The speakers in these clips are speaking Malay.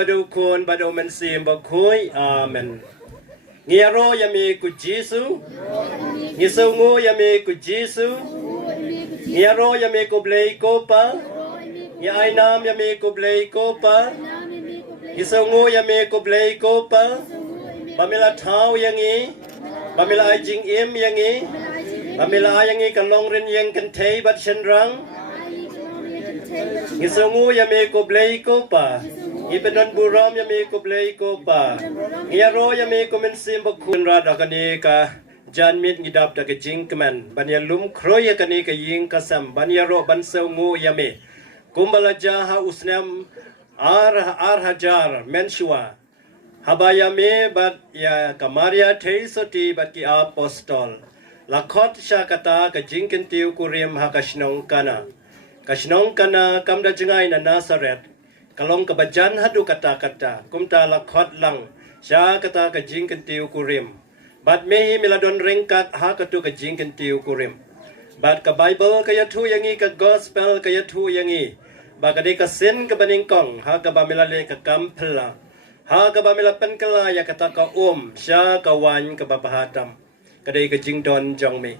badu kun badu mensim bakui amen. Ngiaro yami ku Jesu. Ngisungu yami ku Jesu. Ngiaro yami ku blei kopa. Ngiainam yami ku blei kopa. Ngisungu yami ku blei kopa. Pamila thau yangi. Pamila ajing im yangi. Pamila yangi kalong rin yang kentei bat senrang. Ngisungu yami ku blei kopa. Ipenon buram yami ku blei kopa. Ngiaro yami ku mensim bakun rada kani ka janmit ngidap da ke jingkman. Banya lum kroya kani ka ying kasam. Banyaro bansungu yami. Kumbala jaha usnam ar hajar mensua. Habayame bat ya kamaria teisoti bat ki apostol. Lakot siya kata ka jingkentiu kurim hakasnong kana. Kasnong kana kamda jengay na Nazaret. Kalong kabajan hadu kata-kata. Kumta lakot lang. Siya kata ka jingkentiu kurim. Bat mehi miladon ringkat hakatu ka jingkentiu kurim. Bat ka Bible kaya tu yangi ka gospel kaya tu yangi. Bagadi ka sin ka baningkong ha ka bamilale ka kampela. Ha ka bamilapan kala ya kata ka siya kawan ka babahatam. Kadai ka jingdon jong me.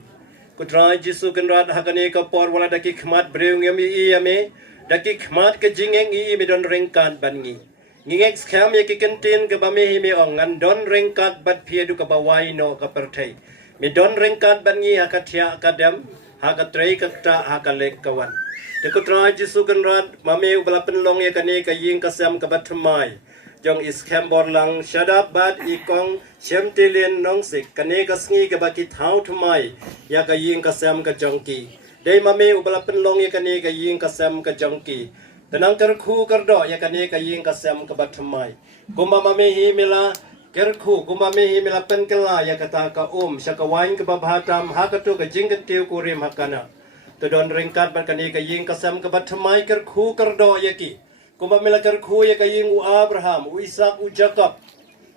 Kutrai Jesu kenrat hakani ka por wala daki khmat breung yami iyame. Daki khmat ka jingeng mi don ringkat bangi. Ngingek skam ya ki kentin ka bamihi mi ong ngandon ringkat bat piedu ka bawai no ka pertai. Mi don ringkat bangi hakatia akadem. Hakatrei kakta hakalek kawan. Dekutrai Jesu kenrat mame balapan long ya kani ka ying kasam ka batumai. Jong Pynskhem borlang Shadap bat ikong Shimti lin Nongsiej kane kasngi ka baki thau thumai ya ka ying kasam ka jongki. Dei mame ubalapan long ya kane ka ying kasam ka jongki. Tenang kyrkhu kardo ya kane ka ying kasam ka batumai. Kumba mame hi mila kyrkhu kumba me hi mila penkela ya kata ka siya ka wain ka babhatam hakatu ka jingkentiu kurim hakana. Tudon ringkat ban kane ka ying kasam ka batumai kyrkhu kardo ya ki. Kumba mila kyrkhu ya kaying u Abraham, u Isaac, u Jacob.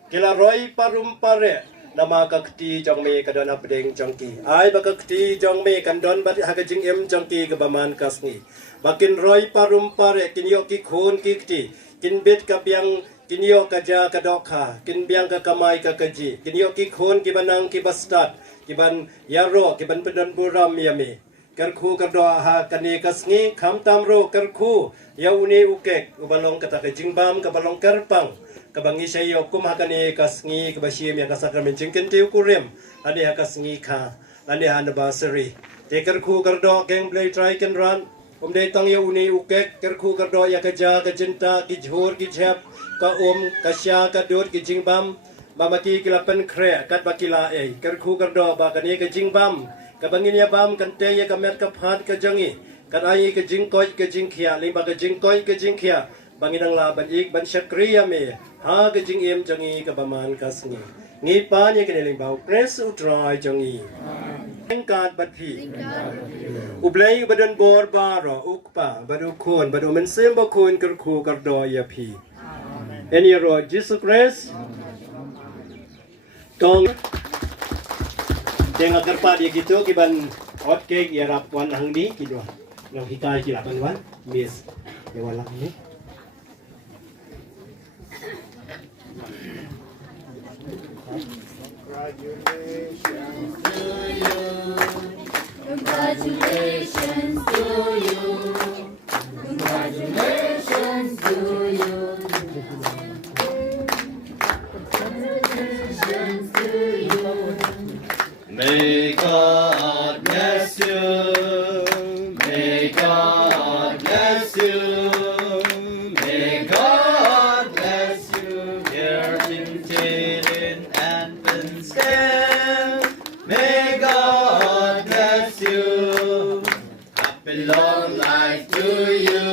Kila roy parum pare nama kakti jong me kadon apdeng jongki. Ay bakakti jong me kandon bat hakajing em jongki kebaman kasni. Bakin roy parum pare kinyo ki khun kikti. Kin bit kabyang kinyo kaja kadokha. Kin biang ka kamay ka kaji. Kinyo ki khun kibanang kibastat. Kiban yaro kiban pedon buram yami. Kyrkhu kardo ha kani kasngi kham tamro kyrkhu yauni ukek ubalong kata ka jingbam ka balong kerpang ka bangi sayo kum ha kani kasngi ka basim ya kasakramen jingkentiu kurim ade ha kasngi kha ade ha nabasari te kyrkhu kardo keng play try ken run umde tang yauni ukek kyrkhu kardo ya kaja ka jinta ki jhor ki jhap ka ka sya ka dot ki jingbam mamaki kilapen kre kat bakila kyrkhu kardo ba kani ka jingbam kabangin ya bam kante ya kamet ka phat ka jangi kanai ka jingkoi ka jingkhia limba ka jingkoi ka jingkhia banginang laban ik ban syakriya me ha ka jingim jangi ka baman kasngi ngi pan ya kiniling bau pres utrai jangi engkat bat phi ublei badan bor baro ukpa badu khon badu mensim ba khon kyrkhu kardo ya phi en ya ro Jesus Christ tong Tengah kerpa dia gitu kiban hot cake ya rapuan hangdi kidwa. Nang hikay kilaban wan miss. Ya wala ni. Congratulations to you. Congratulations to you. Congratulations to you. May God bless you. May God bless you. May God bless you, dear Shimti and Pynskhem. May God bless you. Happy long life to you.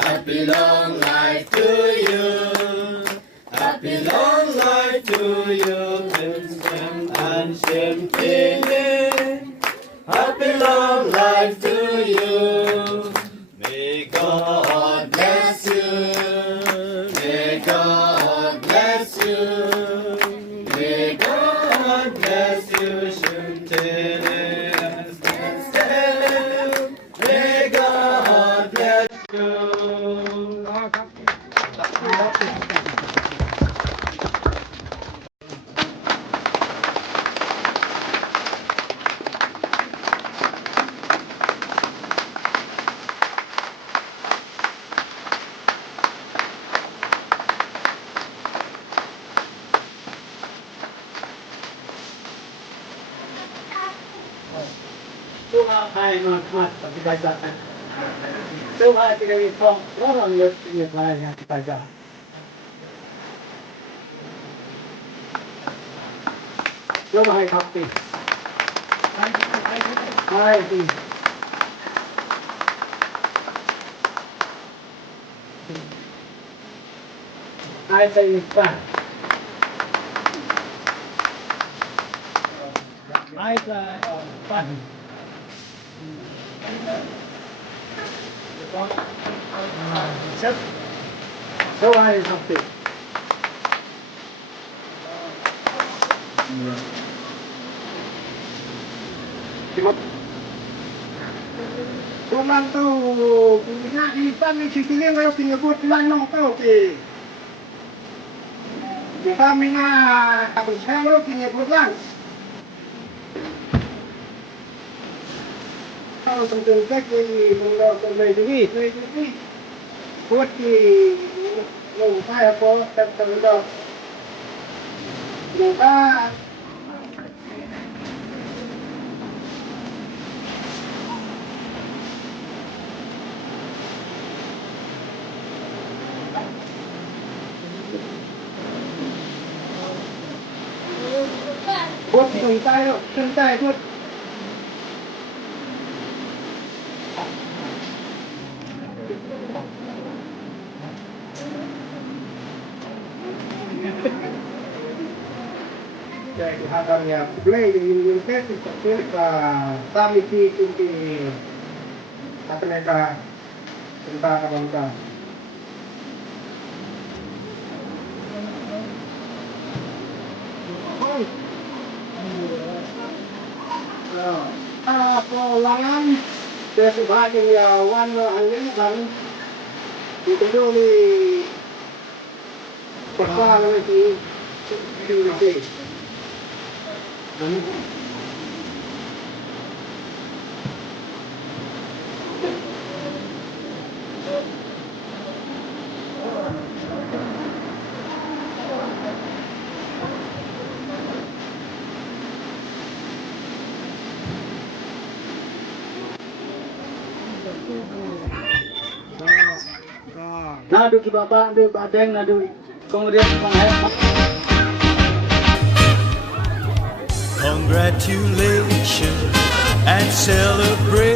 Happy long life to you. Happy long life to you, Pynskhem and Shimti. Happy long life to you. May God bless you. May God bless you. May God bless you, Shimti and Pynskhem. May God bless you. Cuma hai mas tapi baca. Cuma tidak bisa orang yang banyak baca. Cuma hai tapi. Hai di. Hai saya Pak. Hai saya Pak. So hai tapi. Tulang tu, punya ikan ni Syngkli kalau tinggal buat lanong tu ke. Kami na tapos kalau tinggal buat lang. Kalau tentang kaki, tentang medis, buat di rumah apa tentang rumah. Buat santai buat. Jadi hadarnya play di Indonesia seperti samiti kunci apa mereka tentang apa. Polangan dari sebagian yawan angin kan itu ni persoalan itu Syngkli. Nadu di bawah, nadu badeng, nadu kemudian penghemat. Congratulations and celebrate.